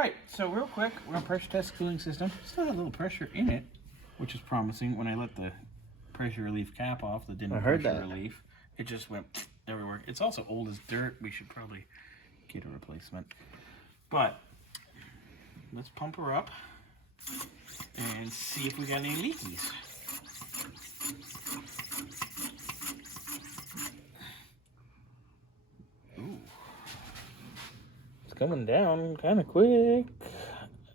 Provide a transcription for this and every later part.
Alright, so real quick, we're going to pressure test cooling system. Still had a little pressure in it, which is promising. When I let the pressure relief cap off, the didn't pressure relief, it just went everywhere. It's also old as dirt. We should probably get a replacement. But let's pump her up and see if we got any leakies. Ooh. It's coming down kind of quick.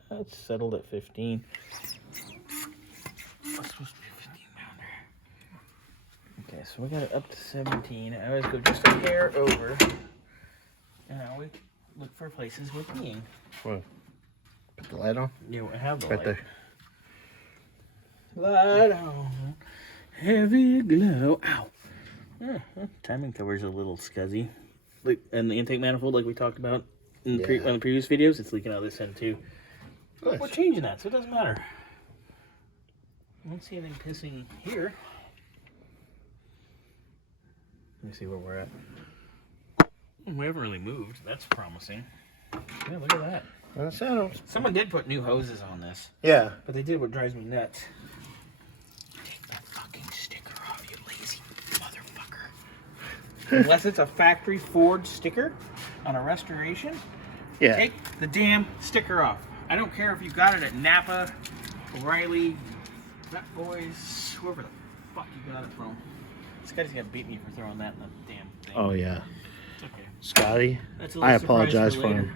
That's settled at 15. That's supposed to be a 15 pounder. Okay, so we got it up to 17. I always go just a hair over. And I always look for places with being. What? Put the light on? Yeah, I have the right light. There. Light on. Heavy glow. Ow. Timing cover's a little scuzzy. Like, and the intake manifold, like we talked about in one of the previous videos, it's leaking out this end too. But we're changing that, so it doesn't matter. I don't see anything pissing here. Let me see where we're at. We haven't really moved. That's promising. Yeah, look at that. Someone did put new hoses on this. Yeah. But they did what drives me nuts. Take that fucking sticker off, you lazy motherfucker. Unless it's a factory Ford sticker on a restoration, take the damn sticker off. I don't care if you got it at Napa, O'Reilly, Fat Boys, whoever the fuck you got it from. This guy's gonna beat me for throwing that in the damn thing. Oh, yeah. It's okay. Scotty, I apologize for him.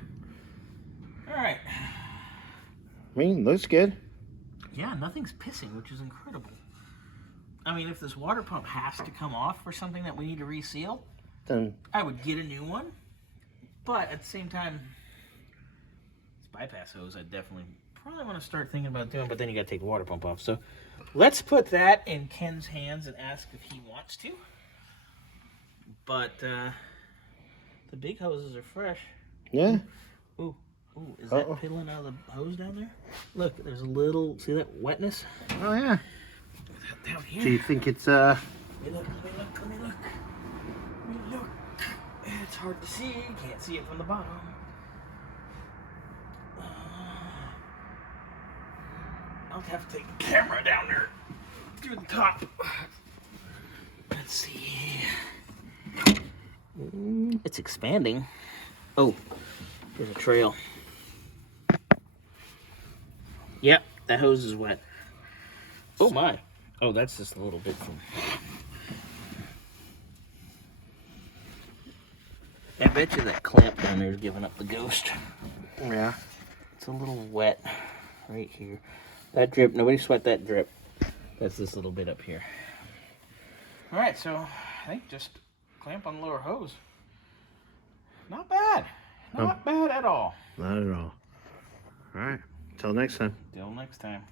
Alright. I mean, looks good. Yeah, nothing's pissing, which is incredible. I mean, if this water pump has to come off for something that we need to reseal, then I would get a new one. But at the same time, this bypass hose, I definitely probably want to start thinking about doing, but then you got to take the water pump off. So let's put that in Ken's hands and ask if he wants to. But the big hoses are fresh. Yeah. Ooh, is that piddling out of the hose down there? Look, there's a little, see that wetness? Oh, yeah. Down here. Do you think it's, Let me look. It's hard to see. Can't see it from the bottom. I'll have to take the camera down there through the top. Let's see. It's expanding. Oh, there's a trail. Yep, that hose is wet. Oh my. Oh, that's just a little bit from... I bet you that clamp down there is giving up the ghost. Yeah. It's a little wet right here. That drip, nobody sweat that drip. That's this little bit up here. Alright, so I think just clamp on the lower hose. Not bad. Not bad at all. Not at all. Alright, until next time. Till next time.